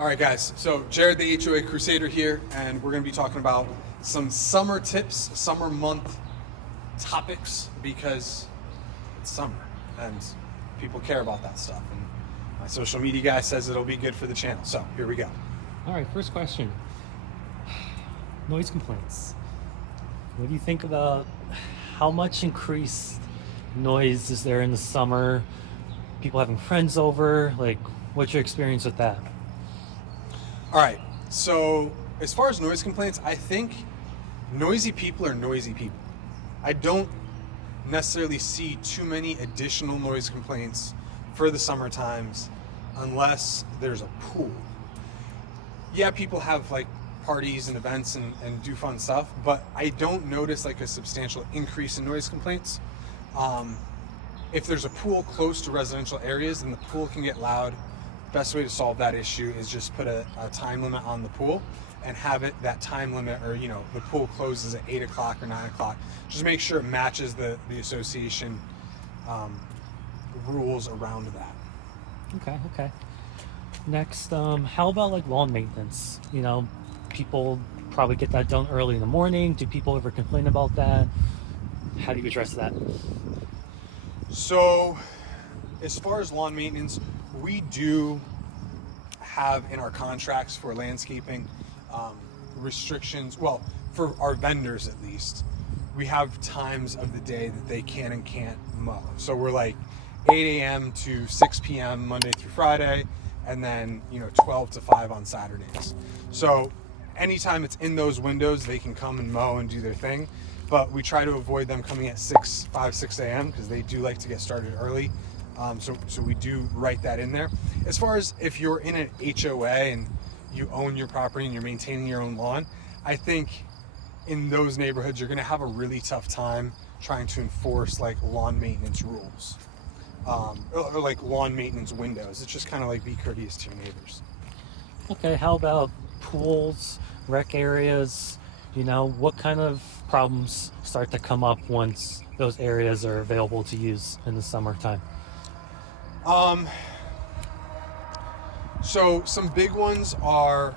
All right, guys, so Jared, the HOA Crusader here, and we're going to be talking about some summer tips, summer month topics, because it's summer and people care about that stuff. And my social media guy says it'll be good for the channel. So here we go. All right, first question. Noise complaints. What do you think about how much increased noise is there in the summer? People having friends over, like, what's your experience with that? All right, so as far as noise complaints, I think noisy people are noisy people. I don't necessarily see too many additional noise complaints for the summer times unless there's a pool. Yeah, people have like parties and events and do fun stuff, but I don't notice like a substantial increase in noise complaints. If there's a pool close to residential areas, then the pool can get loud. Best way to solve that issue is just put a time limit on the pool and have it that time limit, or the pool closes at 8 o'clock or 9 o'clock. Just make sure it matches the association rules around that. Okay. Next, how about like lawn maintenance? People probably get that done early in the morning. Do people ever complain about that? How do you address that? So as far as lawn maintenance, we do have in our contracts for landscaping restrictions. Well, for our vendors at least, we have times of the day that they can and can't mow. So we're like 8 a.m. to 6 p.m. Monday through Friday, and then 12 to 5 on Saturdays. So anytime it's in those windows, they can come and mow and do their thing. But we try to avoid them coming at 6 a.m. because they do like to get started early. So we do write that in there. As far as if you're in an HOA and you own your property and you're maintaining your own lawn, I think in those neighborhoods you're going to have a really tough time trying to enforce like lawn maintenance rules or like lawn maintenance windows. It's just kind of like be courteous to your neighbors. Okay, how about pools, rec areas? What kind of problems start to come up once those areas are available to use in the summertime? So some big ones are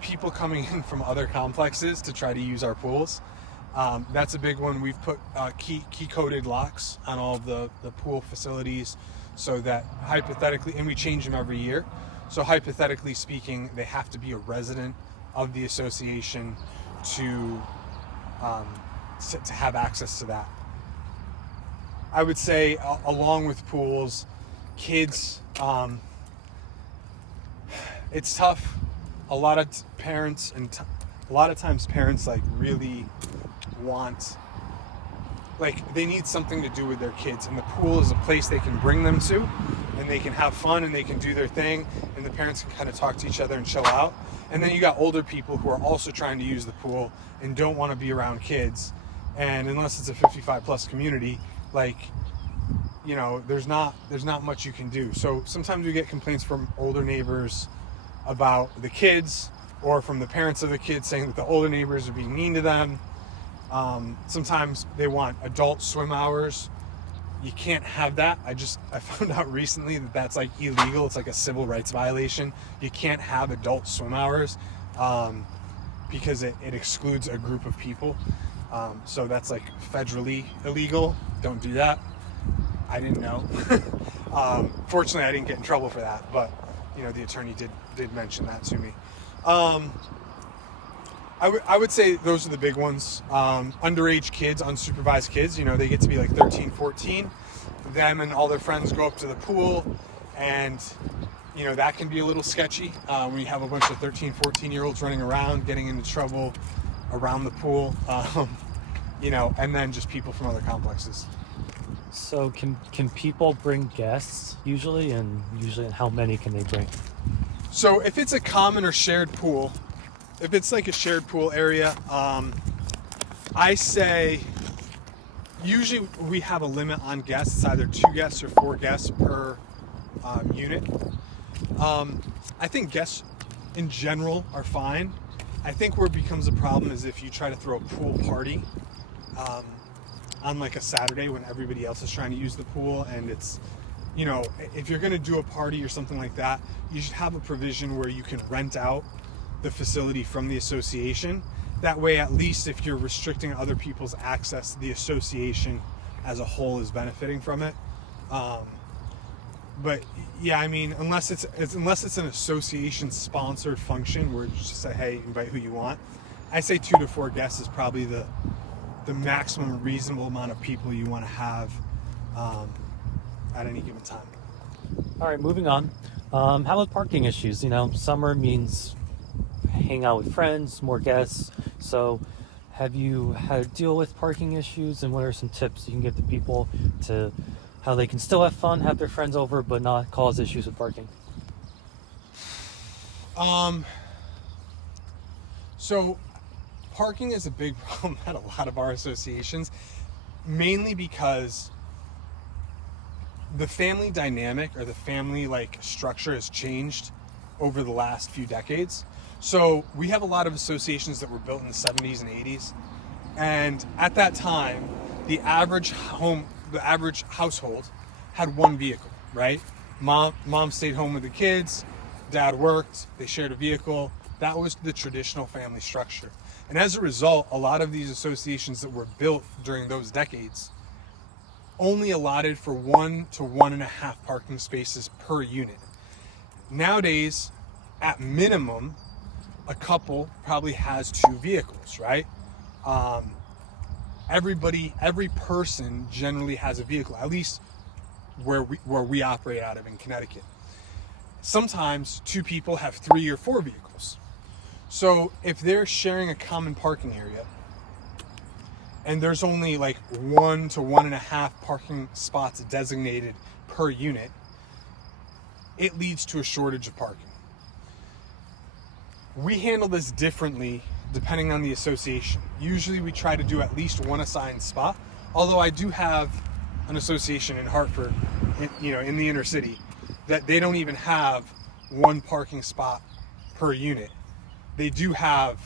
people coming in from other complexes to try to use our pools. That's a big one. We've put key coded locks on all of the pool facilities so that hypothetically, and we change them every year. So hypothetically speaking, they have to be a resident of the association to have access to that. I would say along with pools, kids, it's tough. A lot of parents a lot of times parents like really want, like they need something to do with their kids, and the pool is a place they can bring them to and they can have fun and they can do their thing, and the parents can kind of talk to each other and chill out. And then you got older people who are also trying to use the pool and don't want to be around kids, and unless it's a 55 plus community, like there's not much you can do. So sometimes we get complaints from older neighbors about the kids, or from the parents of the kids saying that the older neighbors are being mean to them. Sometimes they want adult swim hours. You can't have that. I found out recently that that's like illegal. It's like a civil rights violation. You can't have adult swim hours because it excludes a group of people. So that's like federally illegal. Don't do that. I didn't know. Fortunately, I didn't get in trouble for that, but the attorney did mention that to me. I would say those are the big ones. Underage kids, unsupervised kids, they get to be like 13, 14. Them and all their friends go up to the pool, and that can be a little sketchy when you have a bunch of 13, 14-year-olds running around, getting into trouble around the pool, and then just people from other complexes. So can people bring guests usually, and how many can they bring? So if it's a common or shared pool, if it's like a shared pool area, I say usually we have a limit on guests. It's either 2 guests or 4 guests per unit. I think guests in general are fine. I think where it becomes a problem is if you try to throw a pool party on like a Saturday when everybody else is trying to use the pool, and it's you know, if you're going to do a party or something like that, you should have a provision where you can rent out the facility from the association. That way, at least if you're restricting other people's access, the association as a whole is benefiting from it. But yeah, I mean, unless it's an association sponsored function where you just say, hey, invite who you want, I say 2 to 4 guests is probably the maximum reasonable amount of people you want to have at any given time. All right, moving on. How about parking issues? You know, summer means hang out with friends, more guests. So have you had to deal with parking issues, and what are some tips you can give to people to how they can still have fun, have their friends over, but not cause issues with parking? So parking is a big problem at a lot of our associations, mainly because the family dynamic or the family like structure has changed over the last few decades. So we have a lot of associations that were built in the 70s and 80s. And at that time, the average household had one vehicle, right? Mom stayed home with the kids, dad worked, they shared a vehicle. That was the traditional family structure. And as a result, a lot of these associations that were built during those decades only allotted for 1 to 1.5 parking spaces per unit. Nowadays, at minimum, a couple probably has 2 vehicles, right? Every person generally has a vehicle, at least where we operate out of in Connecticut. Sometimes 2 people have 3 or 4 vehicles. So if they're sharing a common parking area and there's only like 1 to 1.5 parking spots designated per unit, it leads to a shortage of parking. We handle this differently depending on the association. Usually we try to do at least 1 assigned spot, although I do have an association in Hartford, in the inner city, that they don't even have 1 parking spot per unit. They do have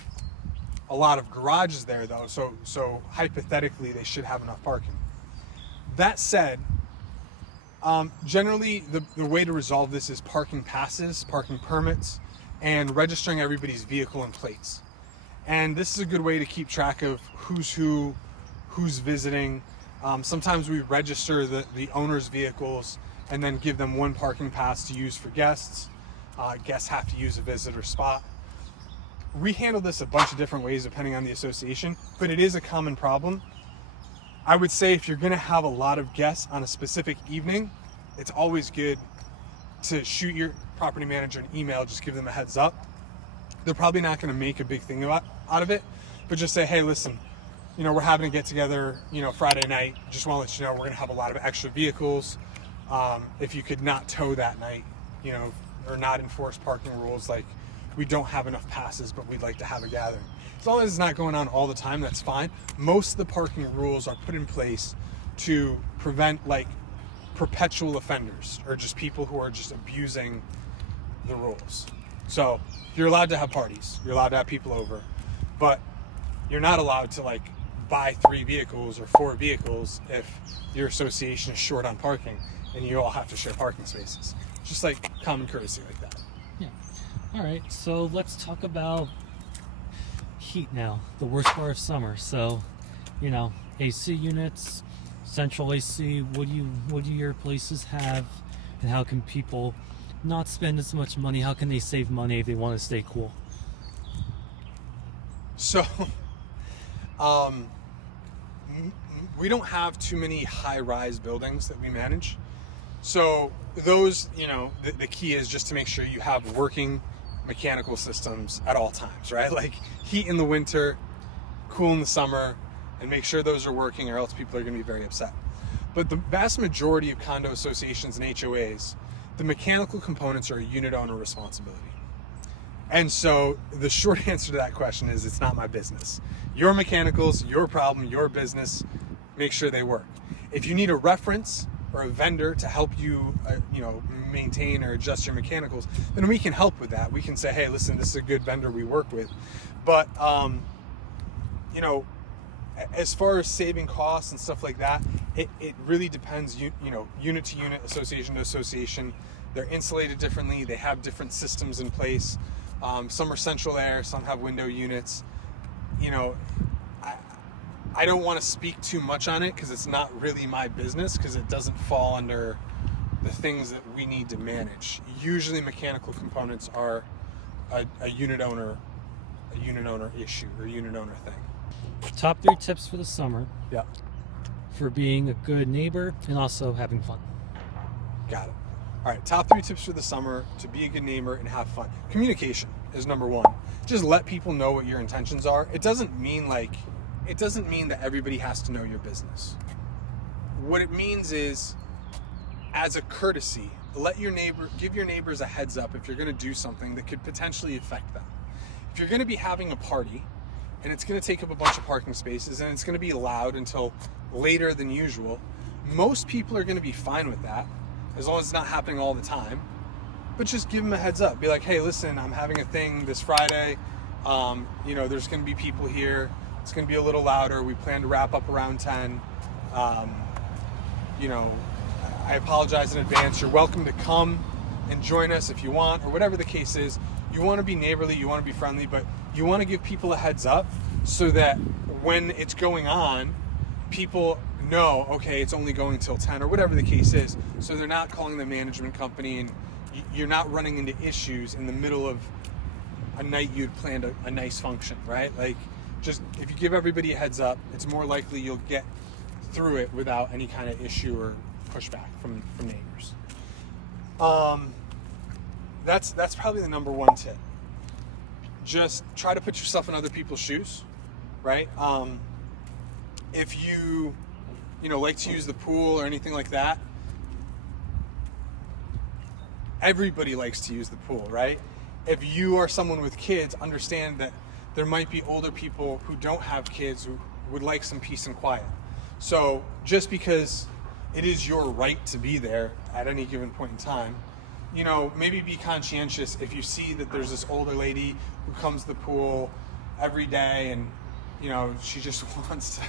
a lot of garages there though, so hypothetically they should have enough parking. That said, generally the way to resolve this is parking passes, parking permits, and registering everybody's vehicle and plates. And this is a good way to keep track of who's visiting. Sometimes we register the owner's vehicles and then give them 1 parking pass to use for guests. Guests have to use a visitor spot. We handle this a bunch of different ways depending on the association, but it is a common problem. I would say if you're gonna have a lot of guests on a specific evening, it's always good to shoot your property manager an email, just give them a heads up. They're probably not gonna make a big thing out of it, but just say, hey, listen, we're having a get together, Friday night. Just wanna let you know we're gonna have a lot of extra vehicles. If you could not tow that night, or not enforce parking rules, like we don't have enough passes, but we'd like to have a gathering. As long as it's not going on all the time, that's fine. Most of the parking rules are put in place to prevent like perpetual offenders or just people who are just abusing the rules. So you're allowed to have parties, you're allowed to have people over, but you're not allowed to like buy 3 vehicles or 4 vehicles if your association is short on parking and you all have to share parking spaces. Just like common courtesy like that. Yeah. All right, so let's talk about heat now, the worst part of summer. So, AC units, central AC, what do your places have, and how can people not spend as much money? How can they save money if they want to stay cool? So, we don't have too many high-rise buildings that we manage. So those, the key is just to make sure you have working mechanical systems at all times, right? Like heat in the winter, cool in the summer, and make sure those are working or else people are going to be very upset. But the vast majority of condo associations and HOAs, the mechanical components are a unit owner responsibility. And so the short answer to that question is it's not my business. Your mechanicals, your problem, your business, make sure they work. If you need a reference or a vendor to help you, maintain or adjust your mechanicals, then we can help with that. We can say, hey, listen, this is a good vendor we work with. But, as far as saving costs and stuff like that, it really depends, unit to unit, association to association. They're insulated differently. They have different systems in place. Some are central air, some have window units. I don't want to speak too much on it because it's not really my business, because it doesn't fall under the things that we need to manage. Usually mechanical components are a unit owner issue or unit owner thing. Top 3 tips for the summer. Yeah. For being a good neighbor and also having fun. Got it. All right, top 3 tips for the summer to be a good neighbor and have fun. Communication is number 1. Just let people know what your intentions are. It doesn't mean that everybody has to know your business. What it means is, as a courtesy, give your neighbors a heads up if you're going to do something that could potentially affect them. If you're going to be having a party and it's going to take up a bunch of parking spaces and it's going to be loud until later than usual, most people are going to be fine with that as long as it's not happening all the time. But just give them a heads up. Be like, hey, listen, I'm having a thing this Friday. There's going to be people here. It's going to be a little louder. We plan to wrap up around 10. I apologize in advance. You're welcome to come and join us if you want, or whatever the case is. You want to be neighborly, you want to be friendly, but you want to give people a heads up so that when it's going on, people know, okay, it's only going till 10 or whatever the case is. So they're not calling the management company and you're not running into issues in the middle of a night you'd planned a nice function, right? Like, just if you give everybody a heads up, it's more likely you'll get through it without any kind of issue or pushback from neighbors. That's probably the number 1 tip. Just try to put yourself in other people's shoes, right? If you like to use the pool or anything like that, everybody likes to use the pool, right? If you are someone with kids, understand that there might be older people who don't have kids who would like some peace and quiet. So just because it is your right to be there at any given point in time, maybe be conscientious if you see that there's this older lady who comes to the pool every day and, she just wants to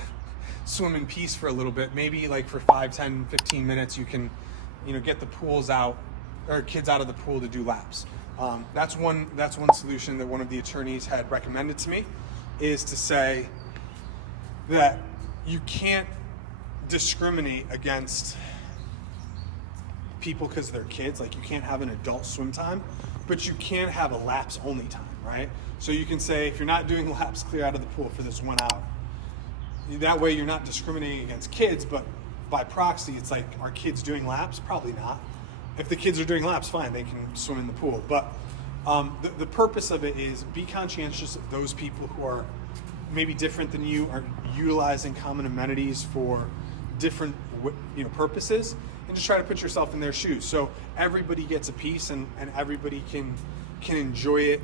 swim in peace for a little bit. Maybe like for 5, 10, 15 minutes, you can, get the pools out or kids out of the pool to do laps. That's one solution that one of the attorneys had recommended to me, is to say that you can't discriminate against people because they're kids. Like, you can't have an adult swim time, but you can have a laps only time, right? So you can say, if you're not doing laps, clear out of the pool for this 1 hour. That way you're not discriminating against kids, but by proxy, it's like, are kids doing laps? Probably not. If the kids are doing laps, fine, they can swim in the pool. But the purpose of it is be conscientious of those people who are maybe different than you, are utilizing common amenities for different purposes, and just try to put yourself in their shoes. So everybody gets a piece and everybody can enjoy it,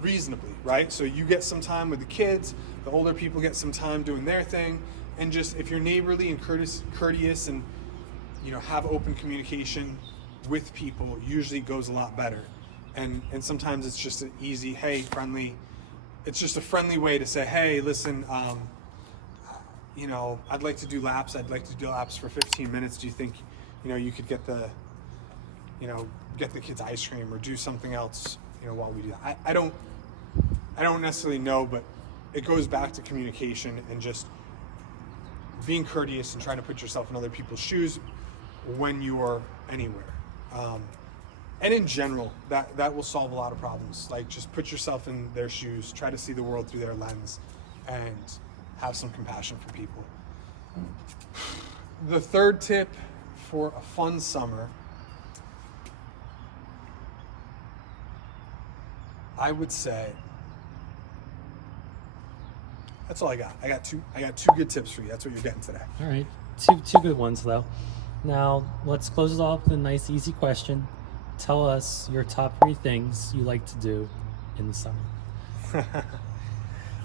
reasonably, right? So you get some time with the kids, the older people get some time doing their thing, and just, if you're neighborly and courteous and have open communication with people, usually goes a lot better. And sometimes it's just an easy, hey, friendly. It's just a friendly way to say, hey, listen, I'd like to do laps. I'd like to do laps for 15 minutes. Do you think, you could get the kids ice cream or do something else, while we do that? I don't necessarily know, but it goes back to communication and just being courteous and trying to put yourself in other people's shoes when you're anywhere. And in general, that will solve a lot of problems. Like, just put yourself in their shoes, try to see the world through their lens, and have some compassion for people. The third tip for a fun summer, I would say, that's all I got. I got two good tips for you. That's what you're getting today. All right, two good ones though. Now let's close it off with a nice, easy question. Tell us your top 3 things you like to do in the summer.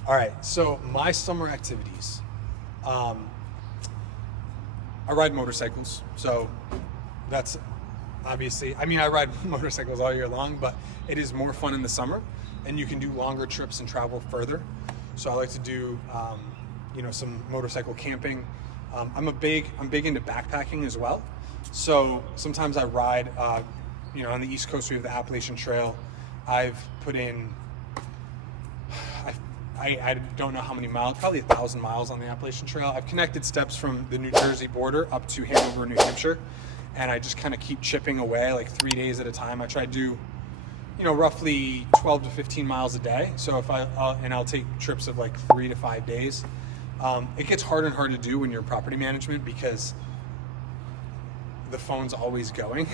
All right, so my summer activities. I ride motorcycles, so that's obviously, I ride motorcycles all year long, but it is more fun in the summer, and you can do longer trips and travel further. So I like to do, some motorcycle camping. I'm big into backpacking as well. So sometimes I ride, on the East Coast we have the Appalachian Trail. I've put in, I don't know how many miles, probably 1,000 miles on the Appalachian Trail. I've connected steps from the New Jersey border up to Hanover, New Hampshire, and I just kind of keep chipping away like 3 days at a time. I try to do, roughly 12 to 15 miles a day. So if I'll take trips of like 3 to 5 days. It gets harder and harder to do when you're in property management because the phone's always going.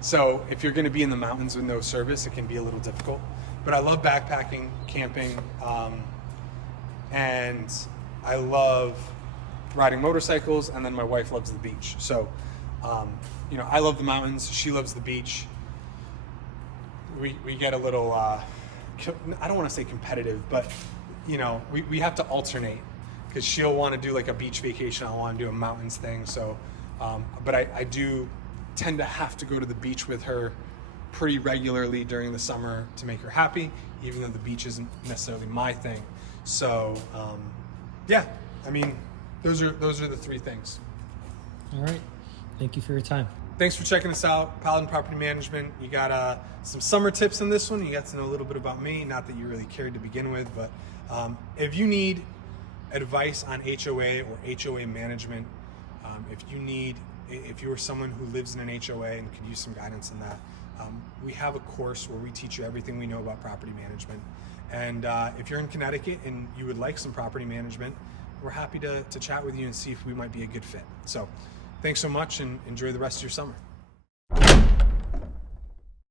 So if you're going to be in the mountains with no service, it can be a little difficult. But I love backpacking, camping, and I love riding motorcycles, and then my wife loves the beach. So, I love the mountains. She loves the beach. We get a little, I don't want to say competitive, but, we have to alternate because she'll want to do like a beach vacation. I'll want to do a mountains thing. So, but I do tend to have to go to the beach with her pretty regularly during the summer to make her happy, even though the beach isn't necessarily my thing. So, those are the three things. All right. Thank you for your time. Thanks for checking us out, Paladin Property Management. You got some summer tips in this one. You got to know a little bit about me. Not that you really cared to begin with, but if you need advice on HOA or HOA management, if you are someone who lives in an HOA and could use some guidance in that, we have a course where we teach you everything we know about property management. And if you're in Connecticut and you would like some property management, we're happy to chat with you and see if we might be a good fit. So thanks so much and enjoy the rest of your summer.